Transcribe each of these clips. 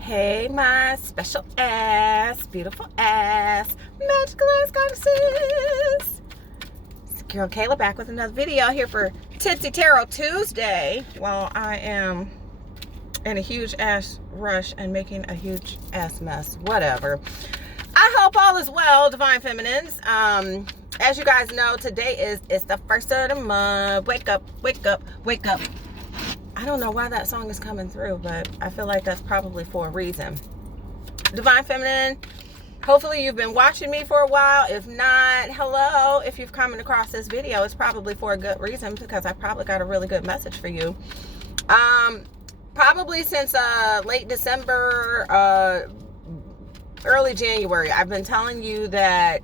Hey, my special ass, beautiful ass, magical ass goddesses. It's girl Kayla back with another video here for Tipsy Tarot Tuesday. Well, I am in a huge ass rush and making a huge ass mess. Whatever. I hope all is well, Divine Feminines. As you guys know, today it's the first of the month. Wake up, wake up, wake up. I don't know why that song is coming through, but I feel like that's probably for a reason. Divine Feminine, hopefully you've been watching me for a while. If not, hello. If you've come across this video, it's probably for a good reason because I probably got a really good message for you. Probably since late December, early January, I've been telling you that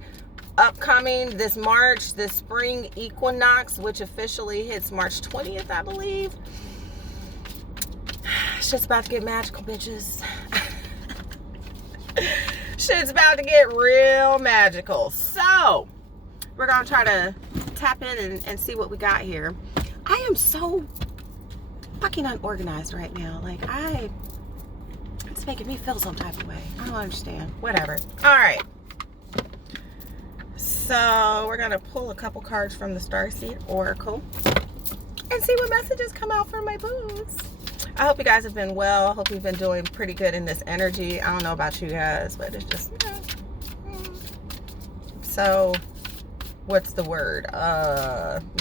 upcoming this March, this spring equinox, which officially hits March 20th, I believe. Shit's about to get magical, bitches. Shit's about to get real magical. So, we're going to try to tap in and see what we got here. I am so fucking unorganized right now. Like, it's making me feel some type of way. I don't understand. Whatever. Alright. So, we're going to pull a couple cards from the Starseed Oracle and see what messages come out for my boos. I hope you guys have been well. I hope you've been doing pretty good in this energy. I don't know about you guys, but it's just, So, what's the word?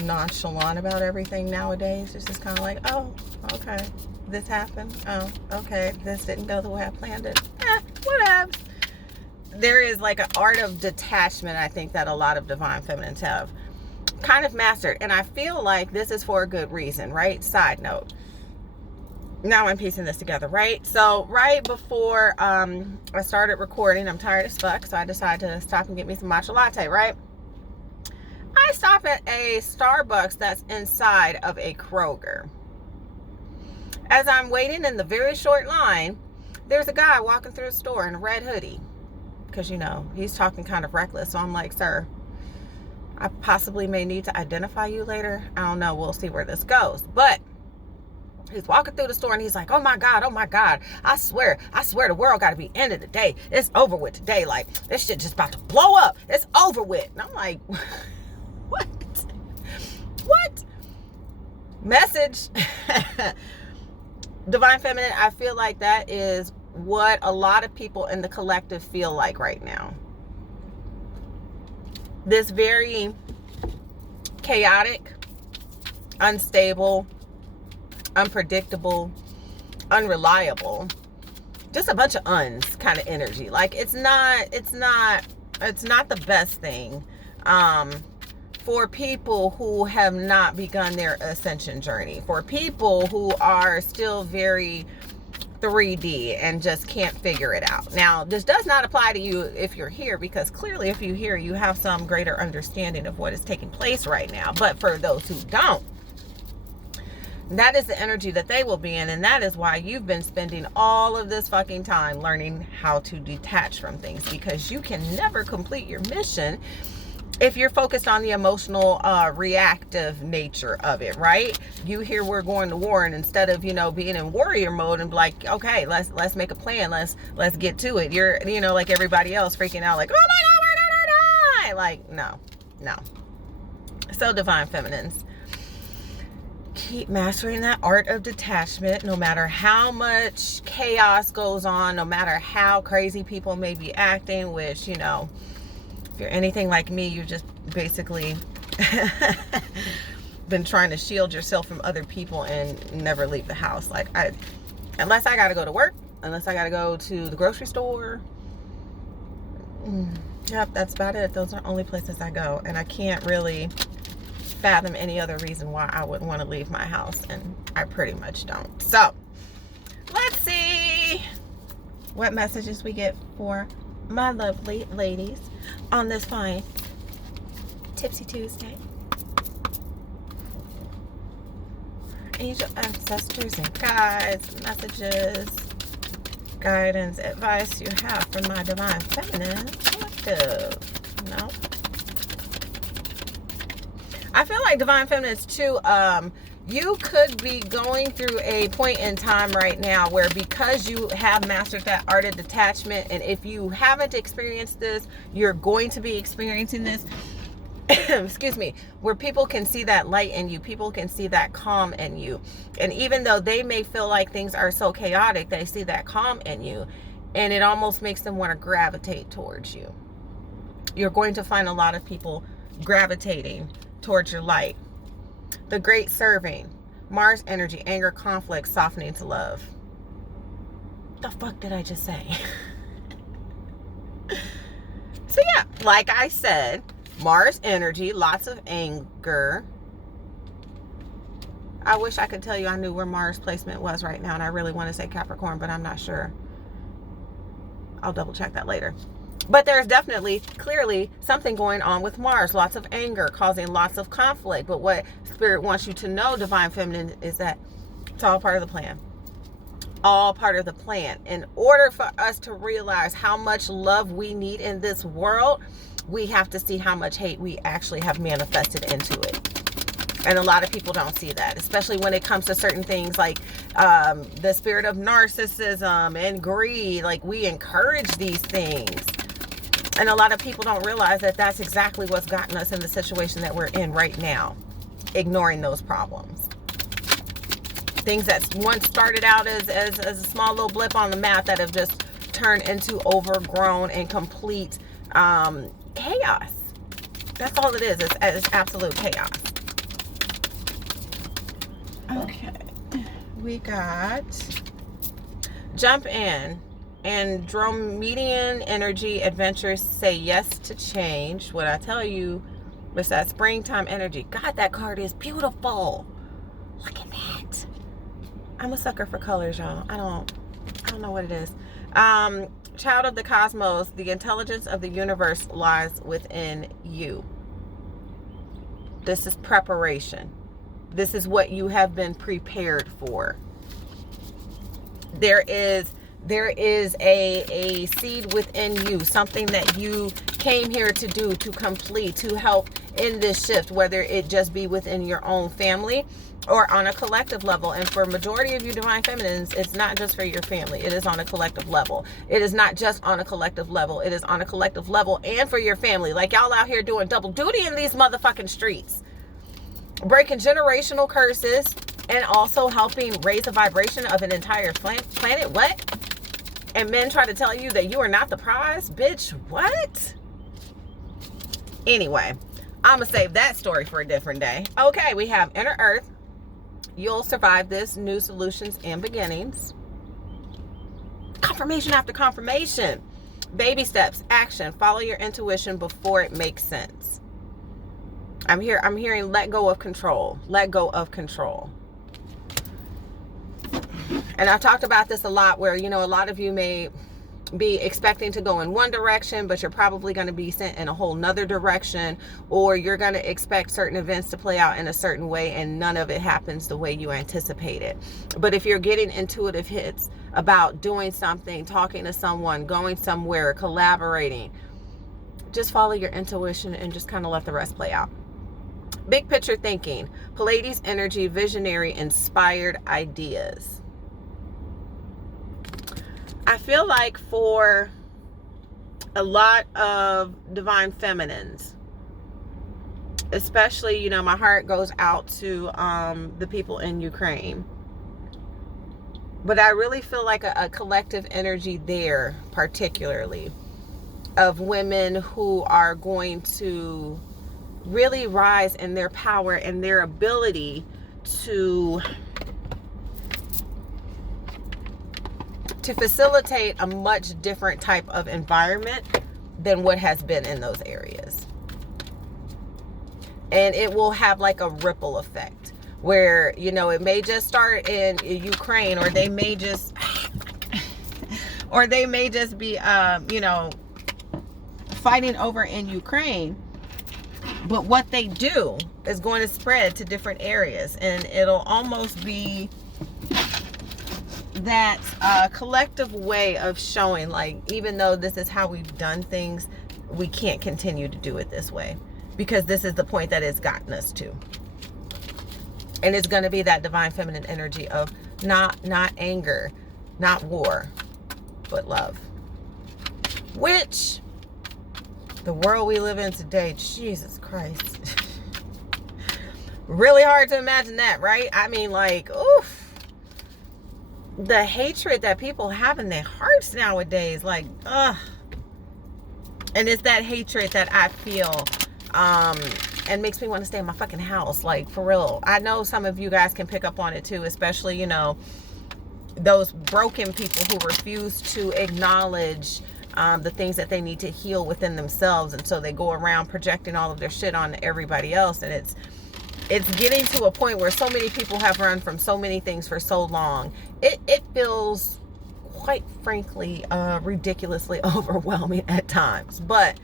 Nonchalant about everything nowadays. It's just kind of like, oh, okay, this happened. Oh, okay, this didn't go the way I planned it. Whatever. There is like an art of detachment, I think, that a lot of Divine Feminines have kind of mastered. And I feel like this is for a good reason, right? Side note. Now I'm piecing this together, right? So right before I started recording, I'm tired as fuck, so I decided to stop and get me some matcha latte, right? I stop at a Starbucks that's inside of a Kroger. As I'm waiting in the very short line, there's a guy walking through the store in a red hoodie. Because, you know, he's talking kind of reckless. So I'm like, sir, I possibly may need to identify you later. I don't know. We'll see where this goes. But he's walking through the store and he's like, oh my God, I swear the world got to be ended today. It's over with today. Like, this shit just about to blow up. It's over with. And I'm like, what? Message. Divine Feminine, I feel like that is what a lot of people in the collective feel like right now. This very chaotic, unstable, unpredictable, unreliable, just a bunch of uns kind of energy. Like it's not the best thing for people who have not begun their ascension journey, for people who are still very 3D and just can't figure it out. Now, this does not apply to you if you're here, because clearly if you're here, you have some greater understanding of what is taking place right now. But for those who don't, that is the energy that they will be in, and that is why you've been spending all of this fucking time learning how to detach from things, because you can never complete your mission if you're focused on the emotional, reactive nature of it, right? You hear we're going to war, and instead of, you know, being in warrior mode and be like, okay, let's make a plan, let's get to it. You're, you know, like everybody else freaking out, like, oh my God, we're gonna die. Like, no. So, Divine Feminines, keep mastering that art of detachment. No matter how much chaos goes on, no matter how crazy people may be acting, which, you know, if you're anything like me, you just basically been trying to shield yourself from other people and never leave the house. Like, unless I gotta go to work, unless I gotta go to the grocery store, yep, that's about it. Those are the only places I go, and I can't really fathom any other reason why I would want to leave my house, and I pretty much don't. So let's see what messages we get for my lovely ladies on this fine Tipsy Tuesday. Angel ancestors and guides, messages, guidance, advice you have for my Divine Feminine collective. No, I feel like Divine Feminines too, You could be going through a point in time right now where, because you have mastered that art of detachment, and if you haven't experienced this, you're going to be experiencing this, excuse me, where people can see that light in you, people can see that calm in you. And even though they may feel like things are so chaotic, they see that calm in you, and it almost makes them want to gravitate towards you. You're going to find a lot of people gravitating towards your light. The great serving, Mars energy, anger, conflict, softening to love. The fuck did I just say? So yeah, like I said, Mars energy, lots of anger. I wish I could tell you I knew where Mars placement was right now, and I really want to say Capricorn, but I'm not sure. I'll double check that later. But there's definitely, clearly, something going on with Mars. Lots of anger, causing lots of conflict. But what Spirit wants you to know, Divine Feminine, is that it's all part of the plan. All part of the plan. In order for us to realize how much love we need in this world, we have to see how much hate we actually have manifested into it. And a lot of people don't see that, especially when it comes to certain things like the spirit of narcissism and greed. Like, we encourage these things. And a lot of people don't realize that that's exactly what's gotten us in the situation that we're in right now. Ignoring those problems. Things that once started out as a small little blip on the map that have just turned into overgrown and complete chaos. That's all it is. It's absolute chaos. Okay. We got jump in. Andromedan energy, adventures, say yes to change. What I tell you was that springtime energy. God, that card is beautiful. Look at that. I'm a sucker for colors, y'all. I don't know what it is. Child of the cosmos, the intelligence of the universe lies within you. This is preparation. This is what you have been prepared for. There is a seed within you, something that you came here to do, to complete, to help in this shift, whether it just be within your own family or on a collective level. And for a majority of you Divine Feminines, it's not just for your family. It is on a collective level. It is not just on a collective level. It is on a collective level and for your family. Like, y'all out here doing double duty in these motherfucking streets. Breaking generational curses and also helping raise the vibration of an entire planet. What? And men try to tell you that you are not the prize? Bitch, what? Anyway, I'm going to save that story for a different day. Okay, we have Inner Earth. You'll survive this. New solutions and beginnings. Confirmation after confirmation. Baby steps. Action. Follow your intuition before it makes sense. I'm hearing let go of control. Let go of control. And I've talked about this a lot where, you know, a lot of you may be expecting to go in one direction, but you're probably going to be sent in a whole nother direction, or you're going to expect certain events to play out in a certain way and none of it happens the way you anticipated. But if you're getting intuitive hits about doing something, talking to someone, going somewhere, collaborating, just follow your intuition and just kind of let the rest play out. Big picture thinking, Pleiades energy, visionary, inspired ideas. I feel like for a lot of Divine Feminines, especially, you know, my heart goes out to the people in Ukraine. But I really feel like a collective energy there, particularly, of women who are going to really rise in their power and their ability to facilitate a much different type of environment than what has been in those areas. And it will have like a ripple effect where, you know, it may just start in Ukraine, or they may just be you know, fighting over in Ukraine. But what they do is going to spread to different areas, and it'll almost be that collective way of showing, like, even though this is how we've done things, we can't continue to do it this way because this is the point that it's gotten us to. And it's going to be that divine feminine energy of not anger, not war, but love. Which, the world we live in today, Jesus Christ. Really hard to imagine that, right? I mean, like, oof. The hatred that people have in their hearts nowadays, like, ugh. And it's that hatred that I feel, and makes me want to stay in my fucking house, like, for real. I know some of you guys can pick up on it too, especially, you know, those broken people who refuse to acknowledge the things that they need to heal within themselves, and so they go around projecting all of their shit on everybody else. And it's getting to a point where so many people have run from so many things for so long. It feels, quite frankly, ridiculously overwhelming at times. But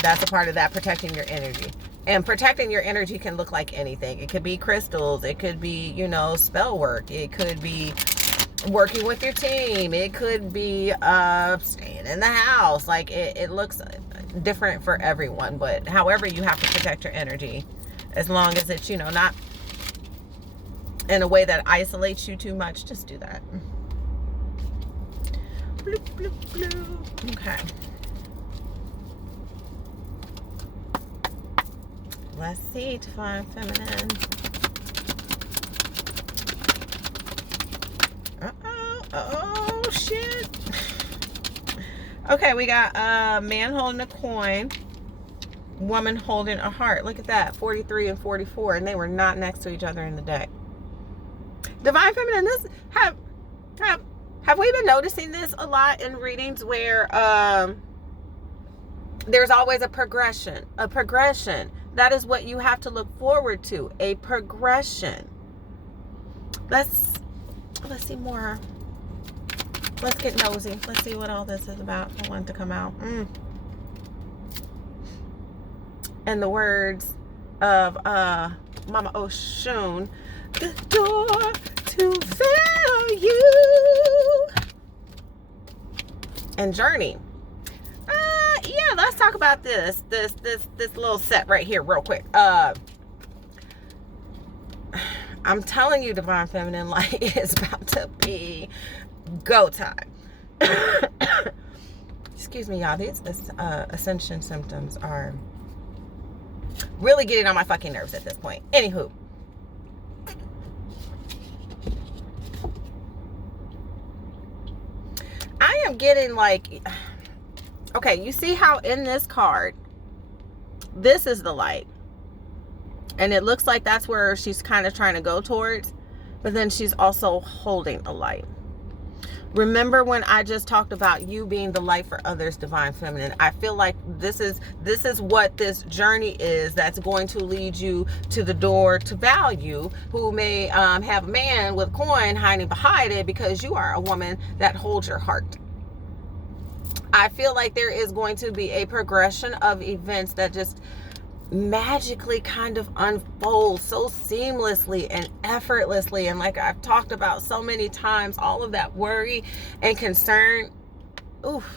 that's a part of that, protecting your energy. And protecting your energy can look like anything. It could be crystals. It could be, you know, spell work. It could be working with your team. It could be staying in the house. Like, it looks different for everyone. But however you have to protect your energy, as long as it's, you know, not in a way that isolates you too much, just do that. Bloop, bloop, bloop. Okay. Let's see, divine feminine. Oh, shit. Okay, we got a man holding a coin, woman holding a heart. Look at that, 43 and 44, and they were not next to each other in the deck. Divine feminine, this have we been noticing this a lot in readings where there's always a progression. That is what you have to look forward to, a progression. Let's see more. Let's get nosy. Let's see what all this is about. I want it to come out. In the words of Mama Oshun, the door to value and journey. Yeah, let's talk about this little set right here real quick. I'm telling you, divine feminine, like, it's about to be go time. Excuse me, y'all. These Ascension symptoms are really getting on my fucking nerves at this point. Anywho, I am getting like, okay, you see how in this card, this is the light. And it looks like that's where she's kind of trying to go towards. But then she's also holding a light. Remember when I just talked about you being the light for others, divine feminine? I feel like this is what this journey is that's going to lead you to the door to value, who may have a man with a coin hiding behind it, because you are a woman that holds your heart. I feel like there is going to be a progression of events that just magically kind of unfold so seamlessly and effortlessly. And like I've talked about so many times, all of that worry and concern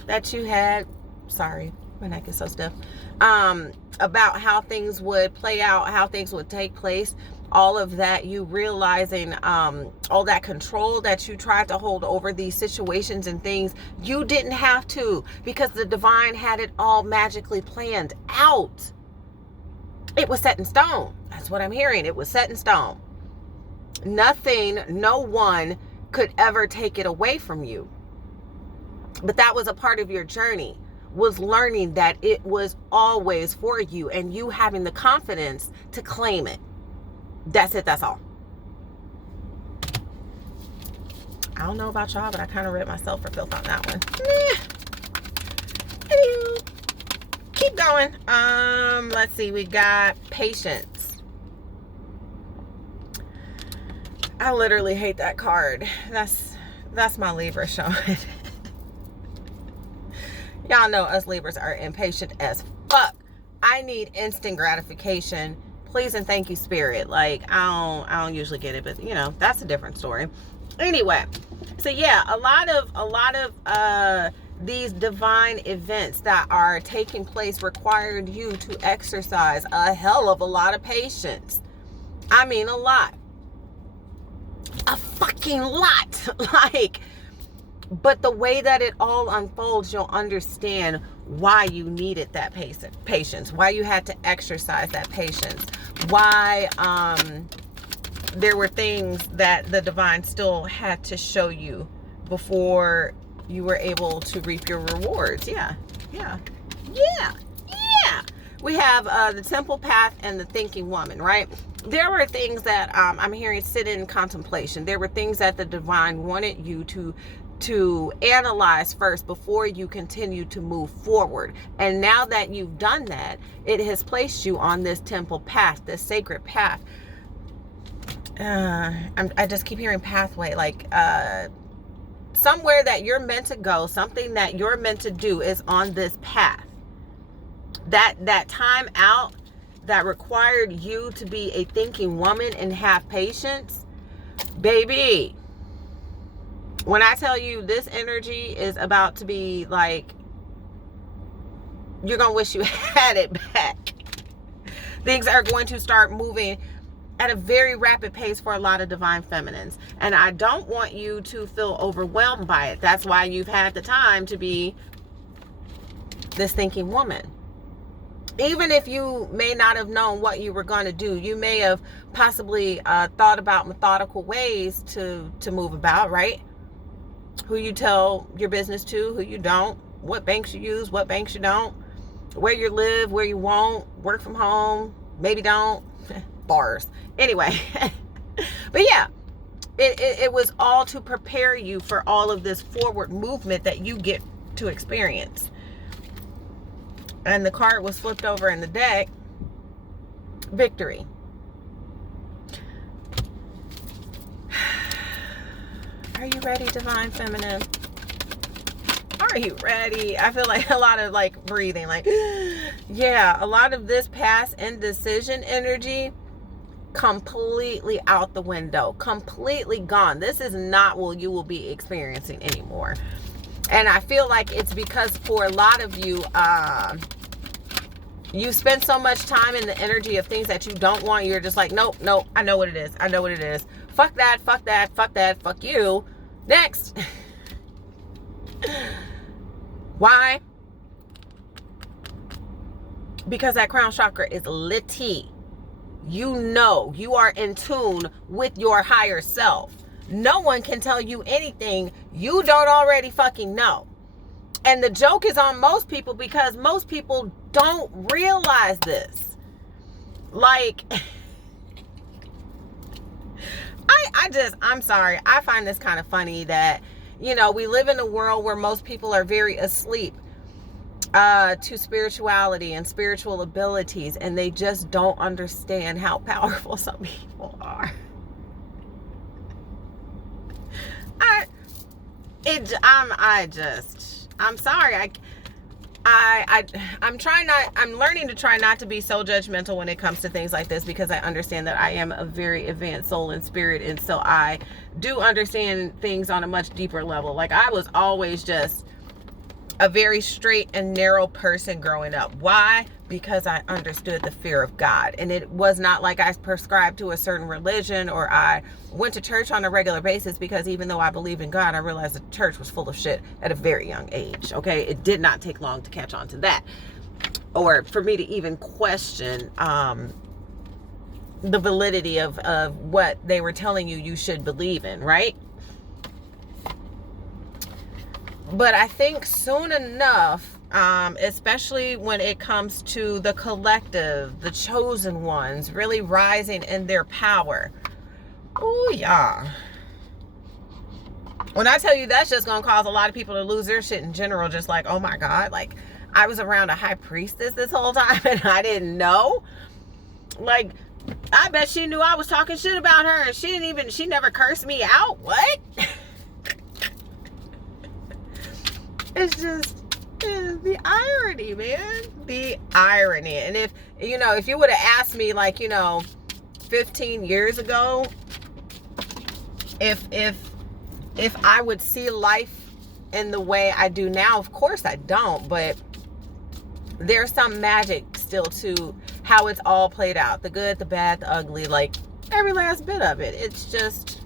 that you had, sorry, my neck is so stiff, about how things would play out, how things would take place, all of that, you realizing all that control that you tried to hold over these situations and things, you didn't have to, because the divine had it all magically planned out. It was set in stone. That's what I'm hearing. It was set in stone. Nothing, no one could ever take it away from you. But that was a part of your journey, was learning that it was always for you, and you having the confidence to claim it. That's it. That's all. I don't know about y'all, but I kind of read myself for filth on that one. Anywho. Keep going. Let's see. We got patience. I literally hate that card. That's my Libra showing. Y'all know us Libras are impatient as fuck. I need instant gratification. Please and thank you, spirit. Like, I don't usually get it, but you know, that's a different story. Anyway, so yeah, a lot of these divine events that are taking place required you to exercise a hell of a lot of patience. I mean, a lot. A fucking lot. Like, but the way that it all unfolds, you'll understand why you needed that patience, why you had to exercise that patience, why there were things that the divine still had to show you before you were able to reap your rewards. Yeah. We have the temple path and the thinking woman, right? There were things that I'm hearing sit in contemplation. There were things that the divine wanted you to analyze first before you continue to move forward. And now that you've done that, it has placed you on this temple path, this sacred path. I just keep hearing pathway, like somewhere that you're meant to go, something that you're meant to do is on this path. That time out that required you to be a thinking woman and have patience, baby. When I tell you this energy is about to be like, you're going to wish you had it back. Things are going to start moving at a very rapid pace for a lot of divine feminines. And I don't want you to feel overwhelmed by it. That's why you've had the time to be this thinking woman. Even if you may not have known what you were going to do, you may have possibly thought about methodical ways to move about, right? Who you tell your business to, who you don't, what banks you use, what banks you don't, where you live, where you won't, work from home, maybe don't, bars. Anyway, but yeah, it was all to prepare you for all of this forward movement that you get to experience. And the card was flipped over in the deck, victory. Are you ready, divine feminine? Are you ready? I feel like a lot of like breathing, like, yeah, a lot of this past indecision energy completely out the window, completely gone. This is not what you will be experiencing anymore. And I feel like it's because for a lot of you, you spend so much time in the energy of things that you don't want. You're just like, nope, I know what it is. I know what it is. Fuck that, fuck that, fuck that, fuck you. Next. Why? Because that crown chakra is litty. You know, you are in tune with your higher self. No one can tell you anything you don't already fucking know. And the joke is on most people because most people don't realize this. Like, I'm sorry. I find this kind of funny that, you know, we live in a world where most people are very asleep to spirituality and spiritual abilities, and they just don't understand how powerful some people are. I'm sorry. I'm learning to try not to be so judgmental when it comes to things like this, because I understand that I am a very advanced soul and spirit, and so I do understand things on a much deeper level. Like, I was always just a very straight and narrow person growing up. Why? Because I understood the fear of God. And it was not like I prescribed to a certain religion or I went to church on a regular basis, because even though I believed in God, I realized the church was full of shit at a very young age. Okay. It did not take long to catch on to that, or for me to even question the validity of what they were telling you should believe in, right? But I think soon enough, especially when it comes to the collective, the chosen ones, really rising in their power. Oh, yeah. When I tell you, that's just going to cause a lot of people to lose their shit in general. Just like, oh my God, like, I was around a high priestess this whole time and I didn't know. Like, I bet she knew I was talking shit about her and she never cursed me out. What? It's just the irony, man. The irony. And if you would have asked me, like, 15 years ago, if I would see life in the way I do now, of course I don't, but there's some magic still to how it's all played out. The good, the bad, the ugly. Like, Every last bit of it. It's just,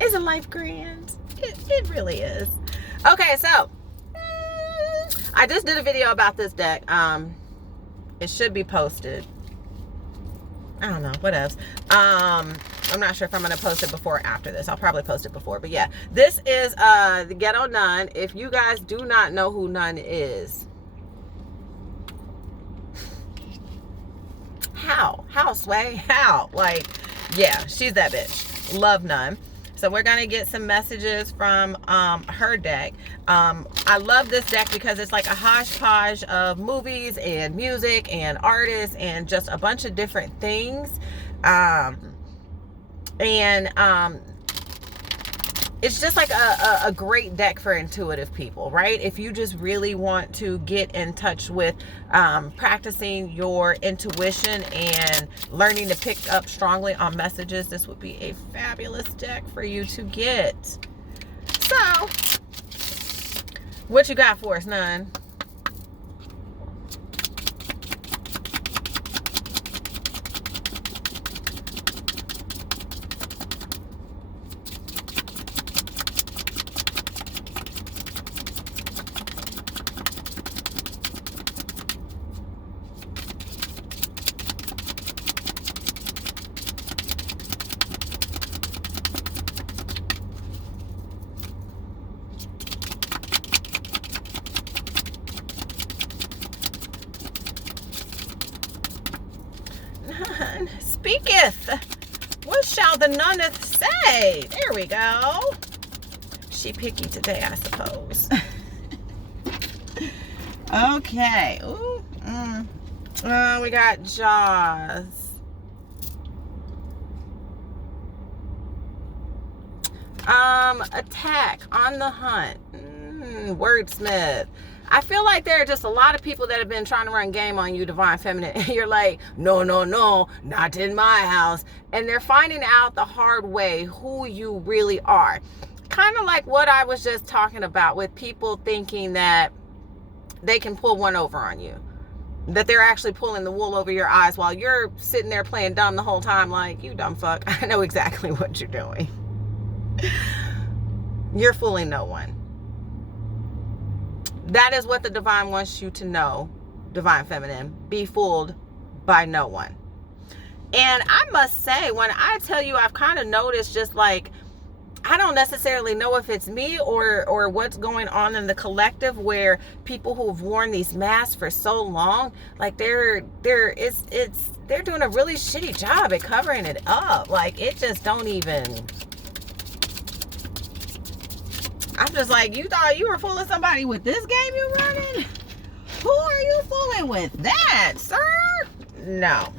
isn't life grand? It really is. Okay, so I just did a video about this deck. It should be posted. I don't know, what else? I'm not sure if I'm going to post it before or after this. I'll probably post it before, but yeah. This is the Ghetto None. If you guys do not know who None is, how? How, Sway? How? Like, yeah, she's that bitch. Love None. So we're going to get some messages from her deck. I love this deck because it's like a hodgepodge of movies and music and artists and just a bunch of different things. It's just like a great deck for intuitive people, right? If you just really want to get in touch with practicing your intuition and learning to pick up strongly on messages, this would be a fabulous deck for you to get. So, what you got for us, None? None speaketh. What shall the nunneth say? There we go. She picky today, I suppose. Okay. Ooh. We got Jaws. Attack, on the hunt. Wordsmith. I feel like there are just a lot of people that have been trying to run game on you, Divine Feminine. And you're like, no, no, no, not in my house. And they're finding out the hard way who you really are. Kind of like what I was just talking about with people thinking that they can pull one over on you. That they're actually pulling the wool over your eyes while you're sitting there playing dumb the whole time like, you dumb fuck. I know exactly what you're doing. You're fooling no one. That is what the divine wants you to know, Divine Feminine. Be fooled by no one. And I must say, when I tell you, I've kind of noticed just like, I don't necessarily know if it's me or what's going on in the collective, where people who've worn these masks for so long, like they're doing a really shitty job at covering it up. Like, it just don't even. I'm just like, you thought you were fooling somebody with this game you're running? Who are you fooling with that, sir? No.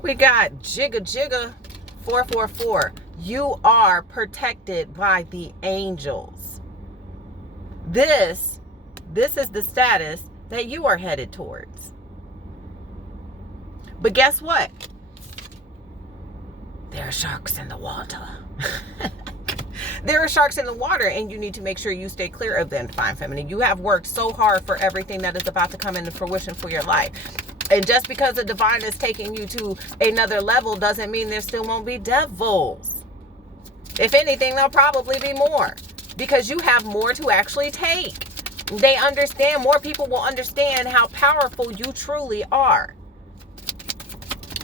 We got Jigga Jigga 444. You are protected by the angels. This is the status that you are headed towards. But guess what? There are sharks in the water. There are sharks in the water, and you need to make sure you stay clear of them, Divine Feminine. You have worked so hard for everything that is about to come into fruition for your life. And just because the divine is taking you to another level doesn't mean there still won't be devils. If anything, there'll probably be more, because you have more to actually take. They understand, more people will understand how powerful you truly are.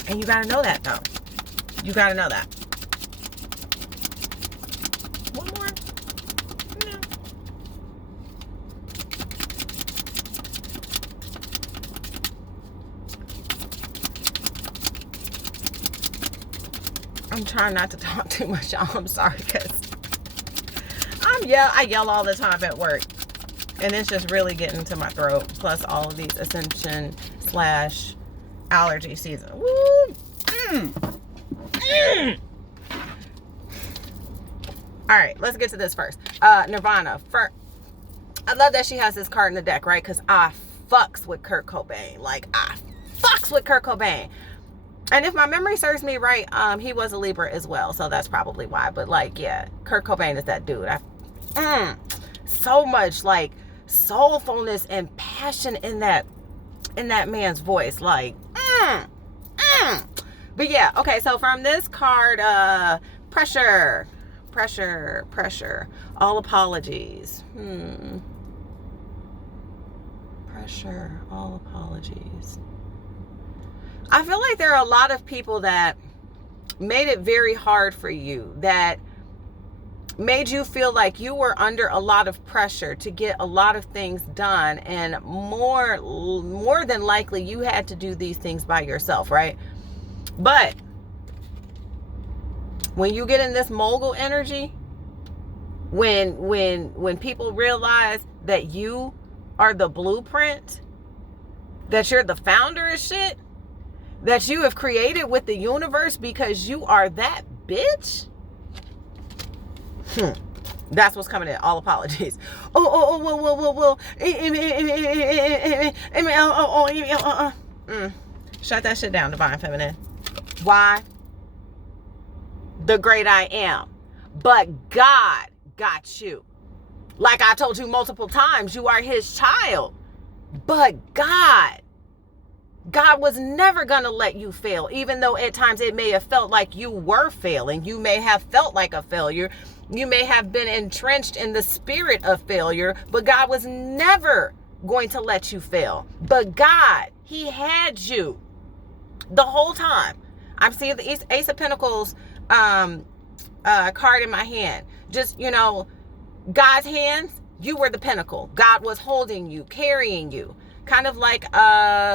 And you got to know that, though. You got to know that. One more? No. I'm trying not to talk too much, y'all. I'm sorry, because I yell all the time at work. And it's just really getting to my throat. Plus all of these Ascension / allergy season. Woo! All right, let's get to this first. Nirvana. I love that she has this card in the deck, right? Because I fucks with Kurt Cobain. Like, I fucks with Kurt Cobain. And if my memory serves me right, he was a Libra as well. So that's probably why. But like, yeah, Kurt Cobain is that dude. So much like soulfulness and passion in that man's voice. Like, But yeah, okay, so from this card, pressure, all apologies. Pressure, all apologies. I feel like there are a lot of people that made it very hard for you, that made you feel like you were under a lot of pressure to get a lot of things done, and more than likely you had to do these things by yourself, right? But when you get in this mogul energy, when people realize that you are the blueprint, that you're the founder of shit, that you have created with the universe because you are that bitch. That's what's coming in. All apologies. Shut that shit down, Divine Feminine. Why? The great I am. But God got you. Like I told you multiple times, you are his child. But God was never going to let you fail, even though at times it may have felt like you were failing. You may have felt like a failure. You may have been entrenched in the spirit of failure, but God was never going to let you fail. But God, he had you the whole time. I'm seeing the Ace of Pentacles card in my hand. Just, God's hands, you were the pinnacle. God was holding you, carrying you. Kind of like,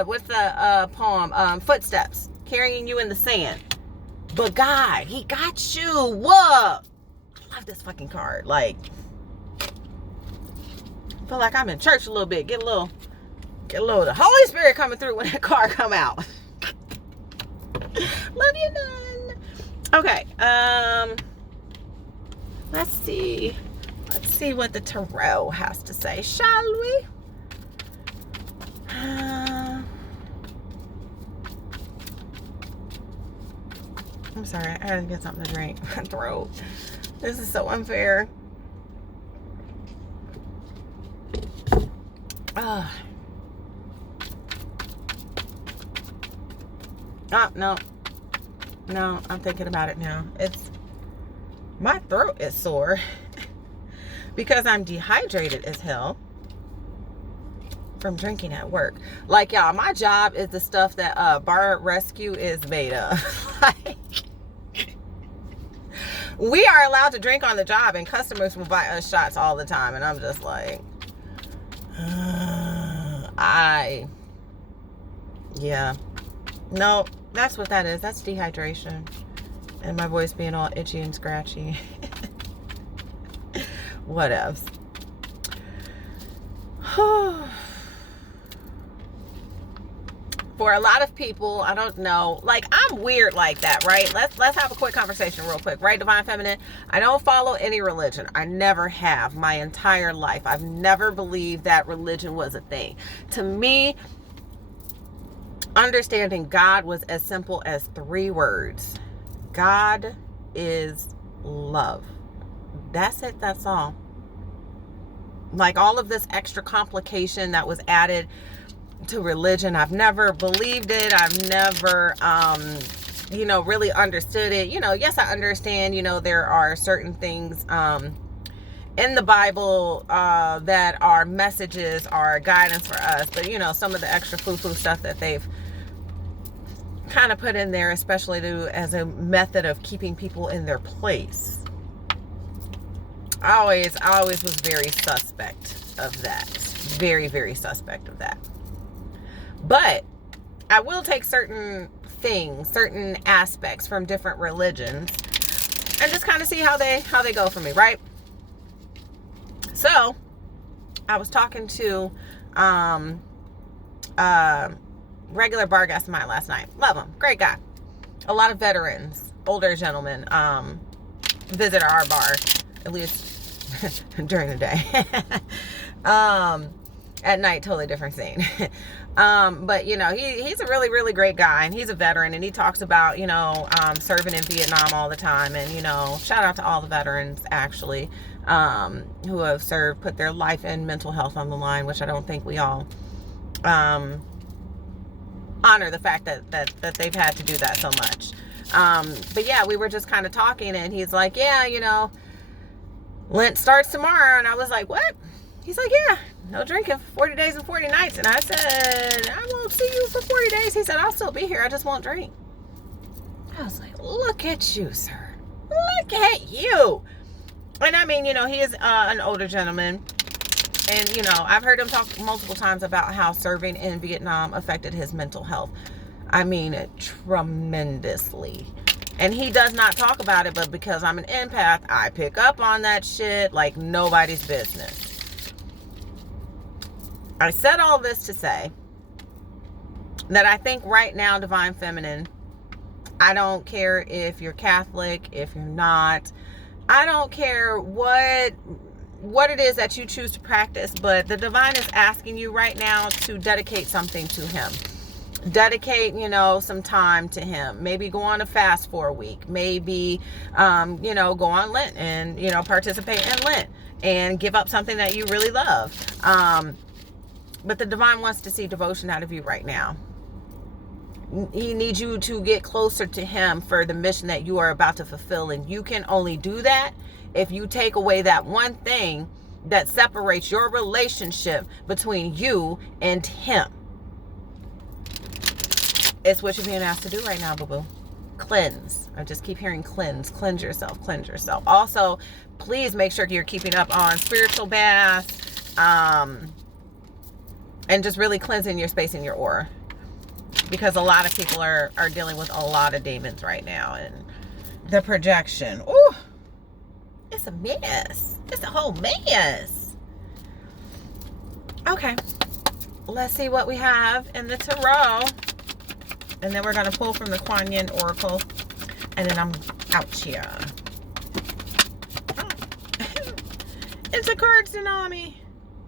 what's the poem? Footsteps, carrying you in the sand. But God, he got you. Whoa. I love this fucking card. Like, I feel like I'm in church a little bit. Get a little of the Holy Spirit coming through when that card come out. Love you, none. Okay. Let's see what the tarot has to say, shall we? I'm sorry, I gotta get something to drink. My throat. This is so unfair. Oh, no, I'm thinking about it now. My throat is sore because I'm dehydrated as hell from drinking at work. Like, y'all, my job is the stuff that Bar Rescue is made of. Like, we are allowed to drink on the job, and customers will buy us shots all the time, and I'm just like, yeah, no, that's what that is. That's dehydration, and my voice being all itchy and scratchy. What else? For a lot of people, I don't know, like, I'm weird like that, right? Let's have a quick conversation real quick, right, Divine Feminine? I don't follow any religion. I never have my entire life. I've never believed that religion was a thing. To me, understanding God was as simple as 3 words. God is love. That's it. That's all. Like, all of this extra complication that was added to religion, I've never believed it. I've never really understood it. Yes, I understand, there are certain things in the Bible that are messages, are guidance for us, but some of the extra foo-foo stuff that they've kind of put in there, especially as a method of keeping people in their place. I always was very suspect of that. Very, very suspect of that. But I will take certain things, certain aspects from different religions, and just kind of see how they go for me, right? So I was talking to regular bar guest of mine last night. Love him, great guy. A lot of veterans, older gentlemen, visit our bar, at least during the day. At night, totally different scene. But he's a really, really great guy, and he's a veteran, and he talks about, serving in Vietnam all the time. And, shout out to all the veterans, actually, who have served, put their life and mental health on the line, which I don't think we all honor the fact that they've had to do that so much. But yeah, we were just kind of talking, and he's like, yeah, you know, Lent starts tomorrow. And I was like, what? He's like, yeah, no drinking for 40 days and 40 nights. And I said, I won't see you for 40 days. He said, I'll still be here. I just won't drink. I was like, look at you, sir. Look at you. And I mean, you know, he is an older gentleman. And, you know, I've heard him talk multiple times about how serving in Vietnam affected his mental health. I mean, tremendously. And he does not talk about it, but because I'm an empath, I pick up on that shit like nobody's business. I said all this to say that I think right now, Divine Feminine, I don't care if you're Catholic, if you're not. I don't care what it is that you choose to practice, but the Divine is asking you right now to dedicate something to him. Dedicate, you know, some time to him. Maybe go on a fast for a week. Maybe, you know, go on Lent and, you know, participate in Lent and give up something that you really love. But the Divine wants to see devotion out of you right now. He needs you to get closer to him for the mission that you are about to fulfill. And you can only do that if you take away that one thing that separates your relationship between you and him. It's what you're being asked to do right now, boo-boo. Cleanse. I just keep hearing cleanse. Cleanse yourself. Cleanse yourself. Also, please make sure you're keeping up on spiritual baths. And just really cleansing your space and your aura. Because a lot of people are dealing with a lot of demons right now. And the projection. Ooh. It's a mess. It's a whole mess. Okay. Let's see what we have in the tarot. And then we're going to pull from the Kuan Yin Oracle. And then I'm out here. It's a card tsunami.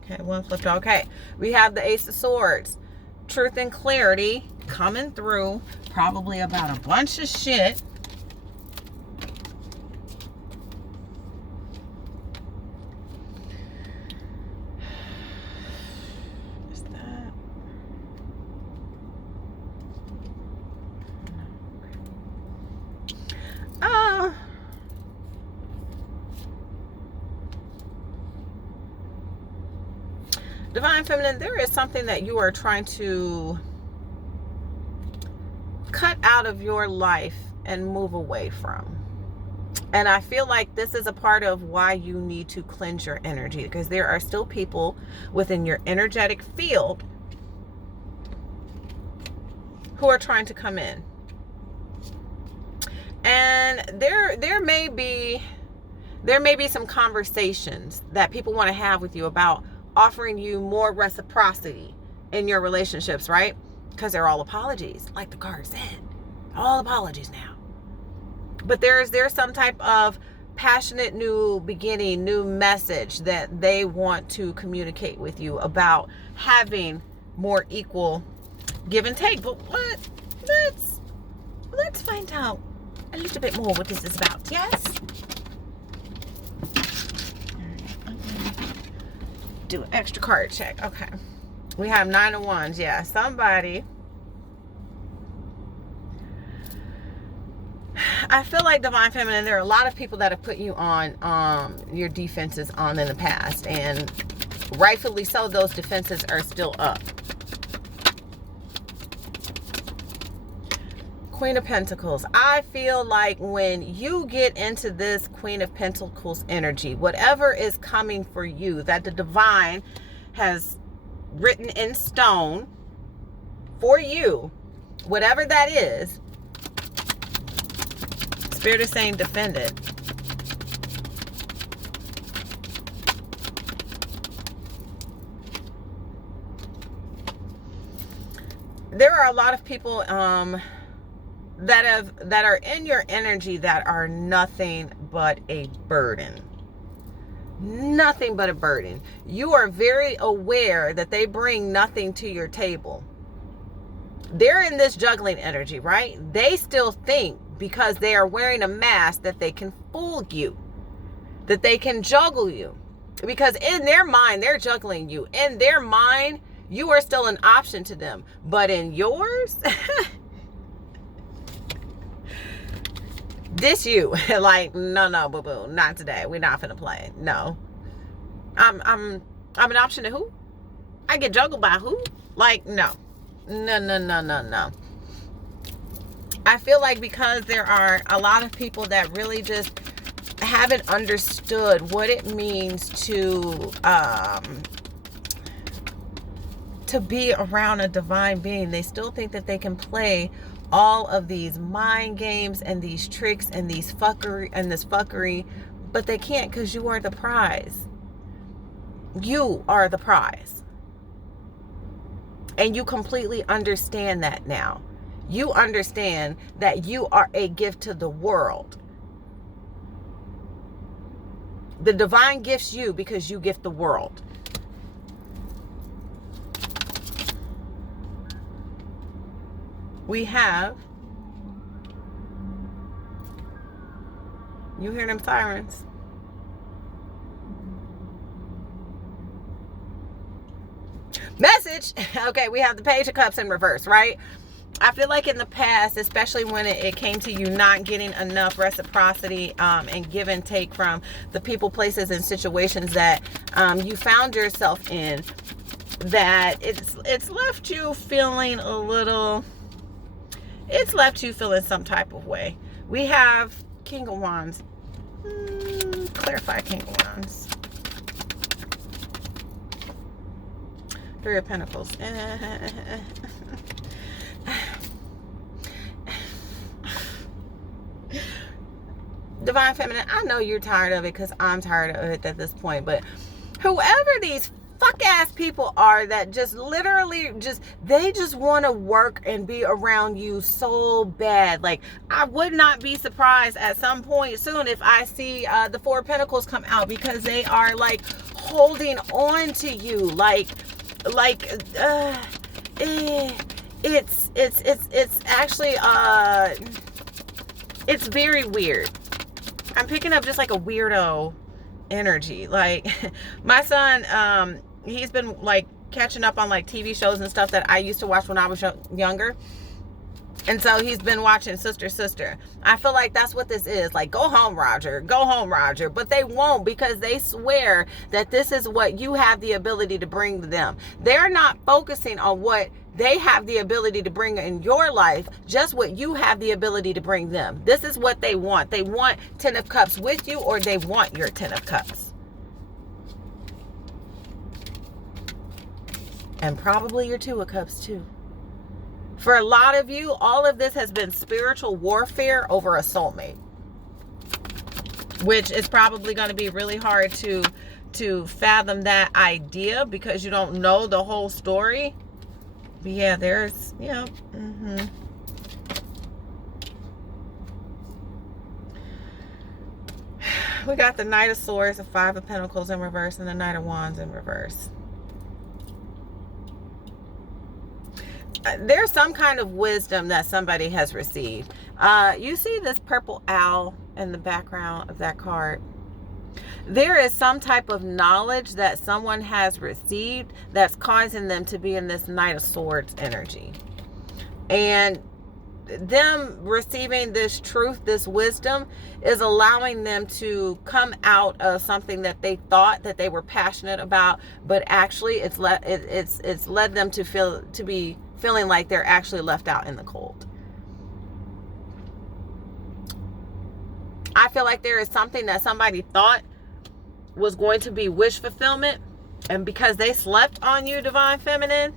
Okay, one flipped. Okay. We have the Ace of Swords. Truth and clarity coming through. Probably about a bunch of shit. Divine Feminine, there is something that you are trying to cut out of your life and move away from. And I feel like this is a part of why you need to cleanse your energy, because there are still people within your energetic field who are trying to come in. And there may be some conversations that people want to have with you about offering you more reciprocity in your relationships, right? Because they're all apologies, like the card said. All apologies now. But there's some type of passionate new beginning, new message that they want to communicate with you about having more equal give and take. But let's find out a little bit more what this is about. Yes? Do an extra card check. Okay. We have 9 of Wands. Yeah, somebody. I feel like Divine Feminine, there are a lot of people that have put you on your defenses on in the past, and rightfully so, those defenses are still up. Queen of Pentacles. I feel like when you get into this Queen of Pentacles energy, whatever is coming for you, that the Divine has written in stone for you, whatever that is, Spirit is saying defend it. There are a lot of people that are in your energy that are nothing but a burden. Nothing but a burden. You are very aware that they bring nothing to your table. They're in this juggling energy, right? They still think because they are wearing a mask that they can fool you, that they can juggle you. Because in their mind, they're juggling you. In their mind, You are still an option to them. But in yours, this you. Like, no, boo-boo. Not today. We're not finna play. No. I'm an option to who? I get juggled by who? Like, no. No. I feel like because there are a lot of people that really just haven't understood what it means to be around a divine being. They still think that they can play all of these mind games and these tricks and these fuckery, but they can't, because you are the prize. You are the prize. And you completely understand that now. You understand that you are a gift to the world. The divine gifts you because you gift the world. We have, you hear them sirens? Message. Okay, we have the Page of Cups in reverse, right? I feel like in the past, especially when it came to you not getting enough reciprocity and give and take from the people, places, and situations that you found yourself in, that it's left you feeling a little, it's left you feeling some type of way. We have King of Wands. Clarify King of Wands. Three of Pentacles. Divine Feminine, I know you're tired of it, because I'm tired of it at this point, but whoever these fuck ass people are that just literally they just want to work and be around you so bad. Like, I would not be surprised at some point soon if I see the Four of Pentacles come out, because they are like holding on to you, it's actually it's very weird. I'm picking up just like a weirdo energy. Like, my son, he's been like catching up on like TV shows and stuff that I used to watch when I was younger. And so he's been watching Sister. I feel like that's what this is. Like, go home, Roger. Go home, Roger. But they won't, because they swear that this is what you have the ability to bring to them. They're not focusing on what they have the ability to bring in your life, just what you have the ability to bring them. This is what they want. They want 10 of Cups with you, or they want your 10 of Cups. And probably your 2 of Cups too. For a lot of you, all of this has been spiritual warfare over a soulmate, which is probably going to be really hard to fathom that idea, because you don't know the whole story. But yeah, there's, yeah. We got the Knight of Swords, the Five of Pentacles in reverse, and the Knight of Wands in reverse. There's some kind of wisdom that somebody has received. You see this purple owl in the background of that card. There is some type of knowledge that someone has received that's causing them to be in this Knight of Swords energy. And them receiving this truth, this wisdom, is allowing them to come out of something that they thought that they were passionate about, but actually it's led them to be feeling like they're actually left out in the cold. I feel like there is something that somebody thought was going to be wish fulfillment, and because they slept on you, Divine Feminine,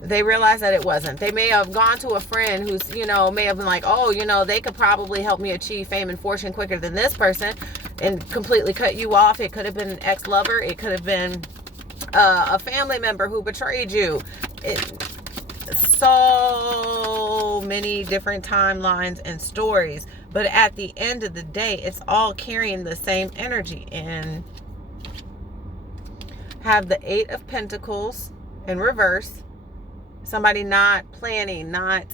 they realized that it wasn't. They may have gone to a friend who's, may have been like, oh, they could probably help me achieve fame and fortune quicker than this person, and completely cut you off. It could have been an ex-lover. It could have been a family member who betrayed you. So many different timelines and stories, but at the end of the day, it's all carrying the same energy. And have the Eight of Pentacles in reverse. Somebody not planning, not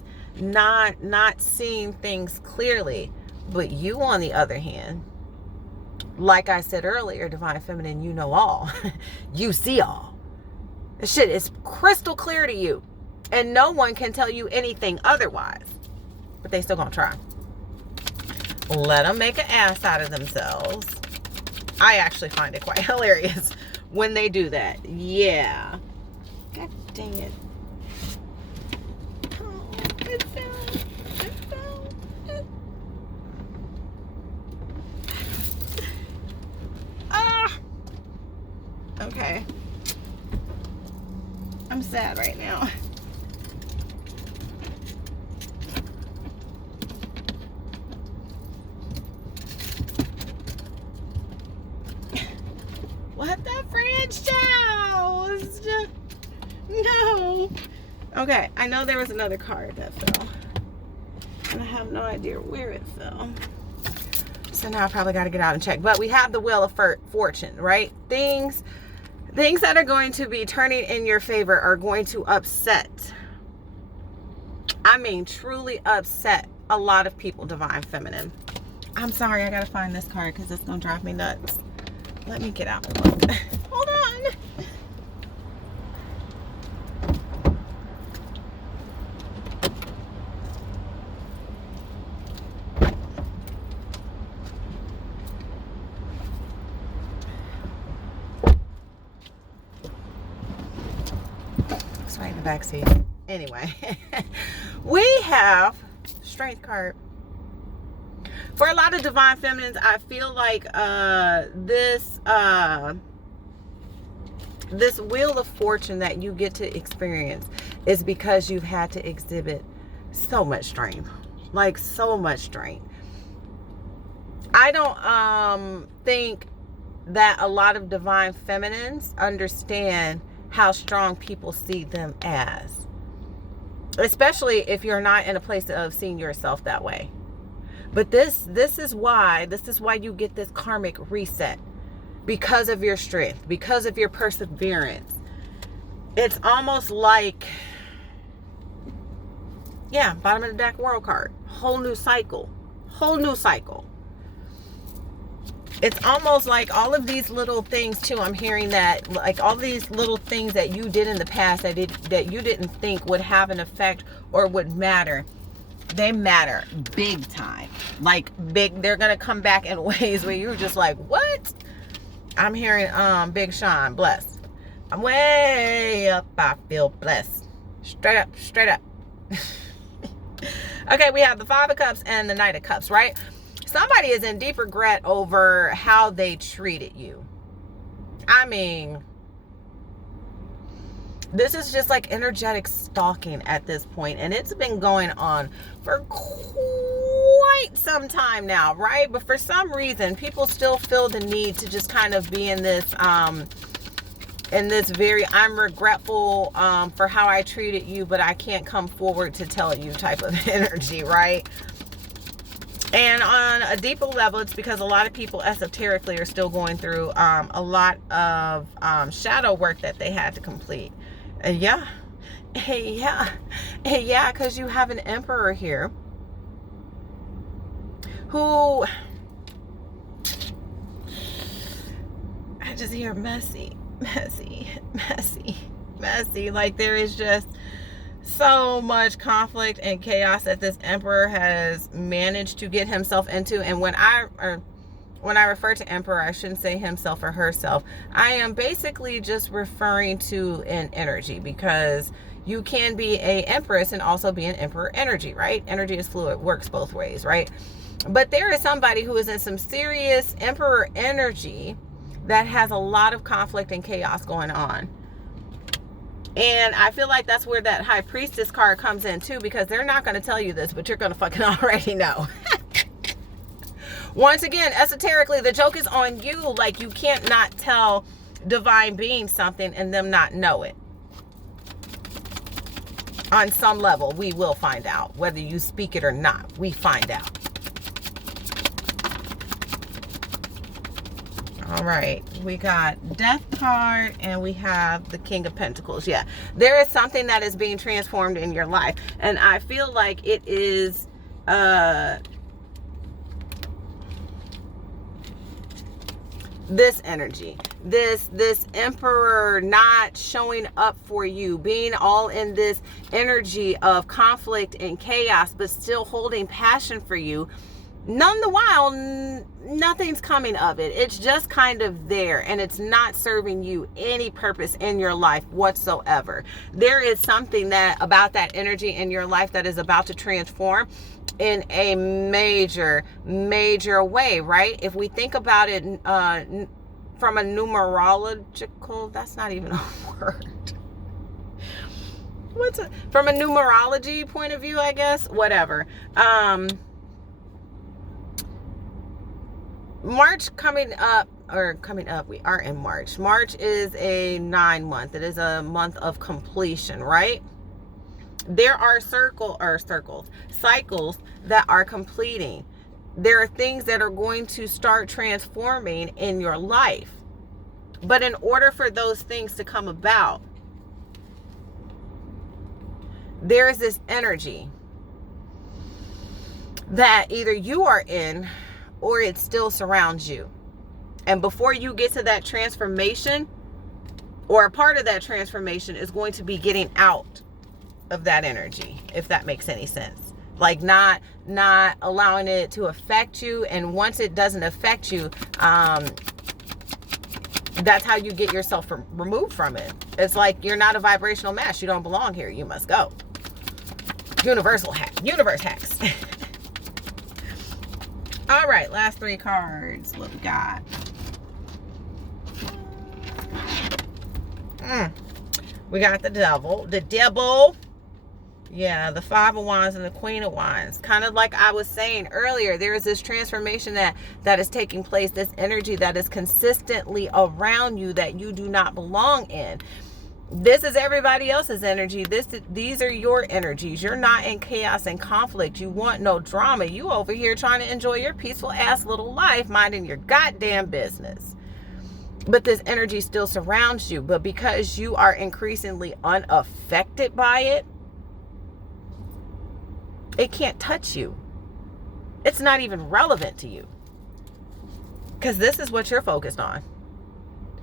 seeing things clearly. But you, on the other hand, like I said earlier, Divine Feminine, you know all. You see all. The shit is crystal clear to you. And no one can tell you anything otherwise. But they still gonna try. Let them make an ass out of themselves. I actually find it quite hilarious when they do that. Yeah. God dang it. Oh, it fell. It fell. Ah. Okay. I'm sad right now. What the French toast? No. Okay, I know there was another card that fell. And I have no idea where it fell. So now I probably got to get out and check. But we have the Wheel of Fortune, right? Things that are going to be turning in your favor are going to upset. I mean, truly upset a lot of people, Divine Feminine. I'm sorry, I got to find this card because it's going to drive me nuts. Let me get out and look. Hold on. It's right in the back seat. Anyway, we have Strength card. For a lot of Divine Feminines, I feel like this Wheel of Fortune that you get to experience is because you've had to exhibit so much strength. Like, so much strength. I don't think that a lot of Divine Feminines understand how strong people see them as. Especially if you're not in a place of seeing yourself that way. But this is why you get this karmic reset. Because of your strength, because of your perseverance. It's almost like, yeah, bottom of the deck world card. Whole new cycle. Whole new cycle. It's almost like all of these little things too. I'm hearing that, like, all these little things that you did in the past that you didn't think would have an effect or would matter. They matter big time. Like, big. They're gonna come back in ways where you're just like, what? I'm hearing Big Sean, blessed. I'm way up. I feel blessed. Straight up, straight up. Okay, we have the Five of Cups and the Knight of Cups, right? Somebody is in deep regret over how they treated you. I mean, this is just like energetic stalking at this point, and it's been going on for quite some time now, right? But for some reason, people still feel the need to just kind of be in this very, I'm regretful for how I treated you, but I can't come forward to tell you type of energy, right? And on a deeper level, it's because a lot of people esoterically are still going through a lot of shadow work that they had to complete. Yeah, because you have an Emperor here who, I just hear messy. Like, there is just so much conflict and chaos that this Emperor has managed to get himself into. And when I refer to Emperor, I shouldn't say himself or herself. I am basically just referring to an energy, because you can be a Empress and also be an Emperor energy, right? Energy is fluid, works both ways, right? But there is somebody who is in some serious Emperor energy that has a lot of conflict and chaos going on. And I feel like that's where that High Priestess card comes in too, because they're not going to tell you this, but you're going to fucking already know. Once again, esoterically, the joke is on you. Like, you can't not tell divine beings something and them not know it. On some level, we will find out. Whether you speak it or not, we find out. All right, we got Death card and we have the King of Pentacles. Yeah, there is something that is being transformed in your life. And I feel like it is this energy, this emperor not showing up for you, being all in this energy of conflict and chaos, but still holding passion for you. None the while, nothing's coming of it. It's just kind of there, and it's not serving you any purpose in your life whatsoever. There is something that about that energy in your life that is about to transform in a major way, right? If we think about it from a numerological, that's not even a word. From a numerology point of view, I guess, whatever. March coming up, we are in March. March is a 9 month. It is a month of completion, right? There are cycles that are completing. There are things that are going to start transforming in your life. But in order for those things to come about, there is this energy that either you are in or it still surrounds you. And before you get to that transformation, or a part of that transformation is going to be getting out of that energy, if that makes any sense. Like not allowing it to affect you. And once it doesn't affect you, that's how you get yourself removed from it. It's like you're not a vibrational match. You don't belong here. You must go. Universe hacks. All right, last 3 cards. What we got? We got the devil. Yeah, the 5 of Wands and the Queen of Wands. Kind of like I was saying earlier, there is this transformation that is taking place, this energy that is consistently around you that you do not belong in. This is everybody else's energy. These are your energies. You're not in chaos and conflict. You want no drama. You over here trying to enjoy your peaceful ass little life, minding your goddamn business. But this energy still surrounds you. But because you are increasingly unaffected by it, it can't touch you. It's not even relevant to you. Because this is what you're focused on.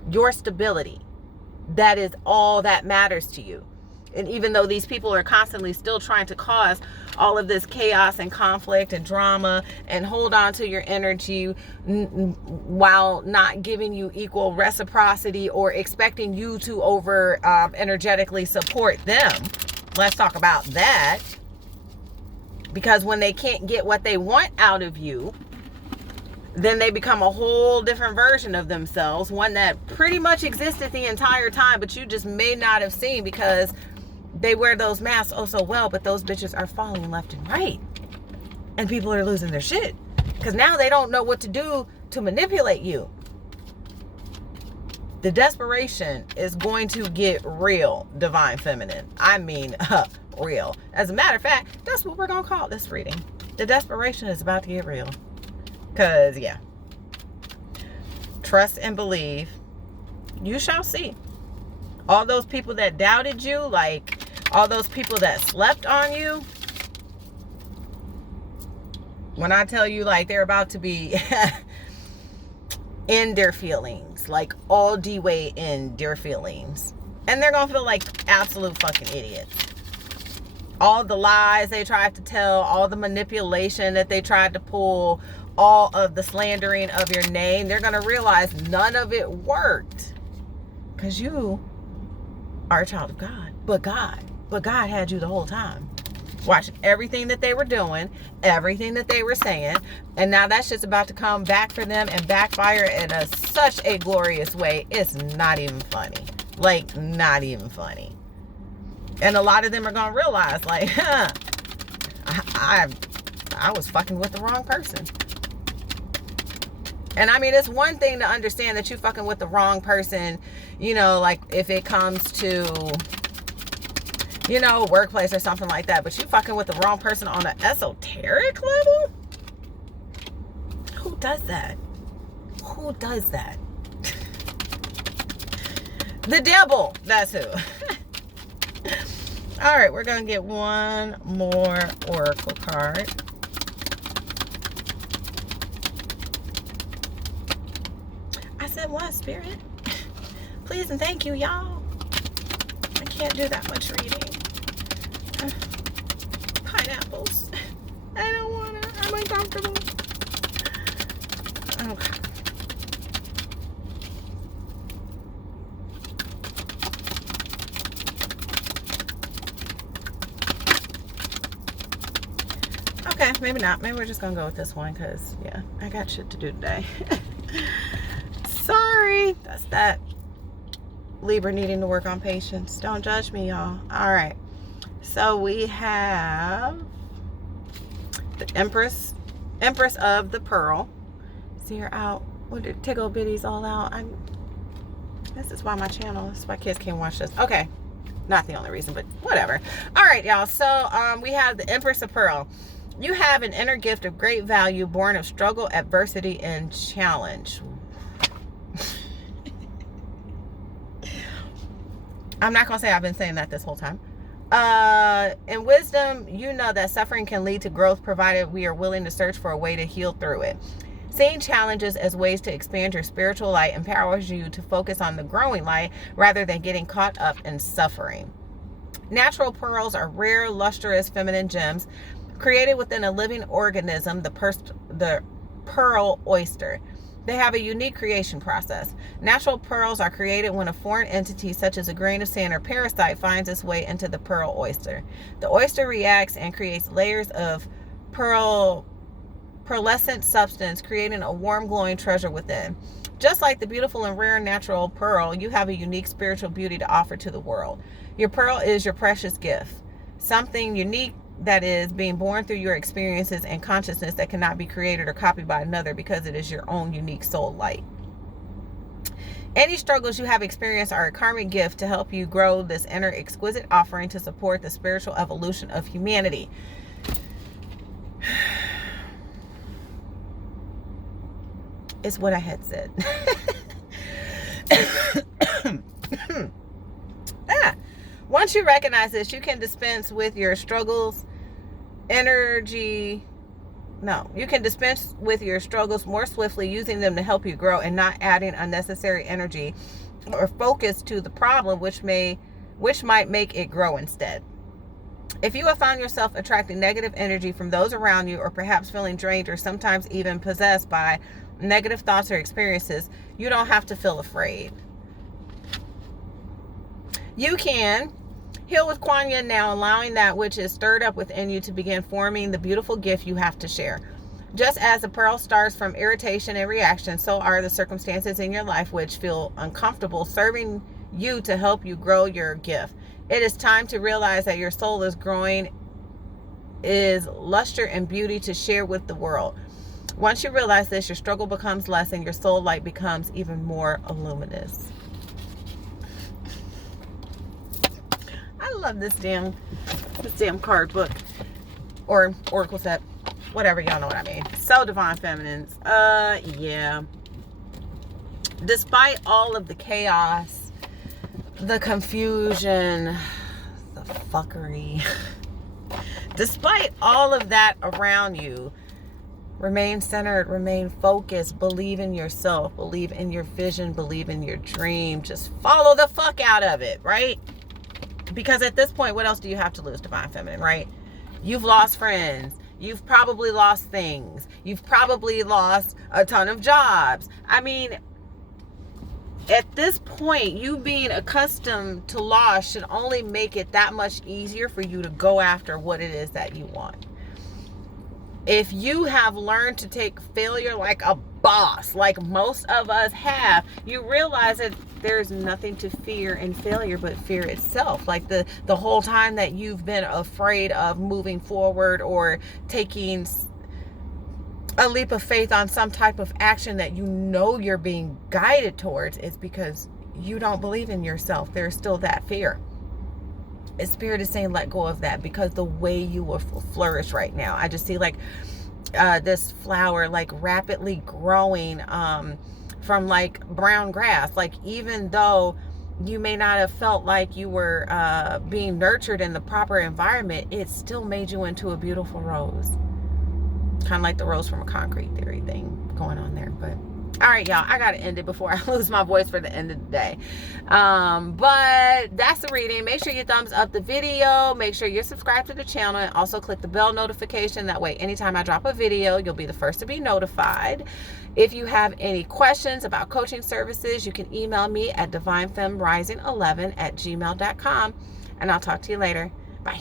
Your stability. That is all that matters to you. And even though these people are constantly still trying to cause all of this chaos and conflict and drama and hold on to your energy while not giving you equal reciprocity or expecting you to energetically support them. Let's talk about that. Because when they can't get what they want out of you, then they become a whole different version of themselves, one that pretty much existed the entire time, but you just may not have seen because they wear those masks oh so well, but those bitches are falling left and right. And people are losing their shit because now they don't know what to do to manipulate you. The desperation is going to get real, divine feminine. I mean, real. As a matter of fact, that's what we're going to call this reading. The desperation is about to get real. Because, yeah, trust and believe. You shall see. All those people that doubted you, like all those people that slept on you. When I tell you, like, they're about to be in their feelings. Like, all the way in their feelings. And they're going to feel like absolute fucking idiots. All the lies they tried to tell, all the manipulation that they tried to pull, all of the slandering of your name, they're going to realize none of it worked. Because you are a child of God. But God had you the whole time. Watching everything that they were doing, everything that they were saying. And now that shit's about to come back for them and backfire in such a glorious way. It's not even funny. Like, not even funny. And a lot of them are going to realize, like, I was fucking with the wrong person. And I mean, it's one thing to understand that you're fucking with the wrong person, you know, like if it comes to, you know, workplace or something like that. But you fucking with the wrong person on an esoteric level? Who does that? Who does that? The devil. That's who. All right, we're going to get one more oracle card. I said Spirit. Please and thank you, y'all. I can't do that much reading. Pineapples. I don't want to. I'm uncomfortable. Okay. Okay, maybe not. Maybe we're just gonna go with this one because, yeah, I got shit to do today. Sorry. That's that Libra needing to work on patience. Don't judge me, y'all. All right. So we have the Empress of the Pearl. See her out. What did tickle bitties all out? This is why my channel. This is why kids can't watch this. Okay. Not the only reason, but whatever. All right, y'all. So we have the Empress of Pearl. You have an inner gift of great value, born of struggle, adversity, and challenge. I'm not going to say I've been saying that this whole time. In wisdom, you know that suffering can lead to growth, provided we are willing to search for a way to heal through it. Seeing challenges as ways to expand your spiritual light empowers you to focus on the growing light rather than getting caught up in suffering. Natural pearls are rare, lustrous, feminine gems created within a living organism, the pearl oyster. They have a unique creation process. Natural pearls are created when a foreign entity, such as a grain of sand or parasite, finds its way into the pearl oyster. The oyster reacts and creates layers of pearlescent substance, creating a warm, glowing treasure within. Just like the beautiful and rare natural pearl, you have a unique spiritual beauty to offer to the world. Your pearl is your precious gift, something unique that is being born through your experiences and consciousness that cannot be created or copied by another because it is your own unique soul light. Any struggles you have experienced are a karmic gift to help you grow this inner exquisite offering to support the spiritual evolution of humanity. It's what I had said. Once you recognize this, you can dispense with your struggles more swiftly, using them to help you grow and not adding unnecessary energy or focus to the problem, which might make it grow instead. If you have found yourself attracting negative energy from those around you, or perhaps feeling drained or sometimes even possessed by negative thoughts or experiences, you don't have to feel afraid. You can heal with Kuan Yin now, allowing that which is stirred up within you to begin forming the beautiful gift you have to share. Just as the pearl starts from irritation and reaction, so are the circumstances in your life which feel uncomfortable serving you to help you grow your gift. It is time to realize that your soul is growing, is luster and beauty to share with the world. Once you realize this, your struggle becomes less and your soul light becomes even more luminous. I love this damn card book or oracle set, whatever, y'all know what I mean. So divine feminines, yeah. Despite all of the chaos, the confusion, the fuckery, despite all of that around you, remain centered, remain focused, believe in yourself, believe in your vision, believe in your dream. Just follow the fuck out of it, right? Because at this point, what else do you have to lose, divine feminine, right? You've lost friends. You've probably lost things. You've probably lost a ton of jobs. I mean, at this point, you being accustomed to loss should only make it that much easier for you to go after what it is that you want. If you have learned to take failure like a boss, like most of us have, you realize that there's nothing to fear in failure but fear itself. Like the whole time that you've been afraid of moving forward or taking a leap of faith on some type of action that you know you're being guided towards, is because you don't believe in yourself. There's still that fear. Spirit is saying let go of that, because the way you will flourish right now, I just see like this flower like rapidly growing from like brown grass. Like even though you may not have felt like you were being nurtured in the proper environment, it still made you into a beautiful rose. Kind of like the rose from a concrete theory thing going on there. But All right, y'all, I gotta end it before I lose my voice for the end of the day. But that's the reading. Make sure you thumbs up the video. Make sure you're subscribed to the channel, and also click the bell notification. That way, anytime I drop a video, you'll be the first to be notified. If you have any questions about coaching services, you can email me at divinefemrising11@gmail.com, and I'll talk to you later. Bye.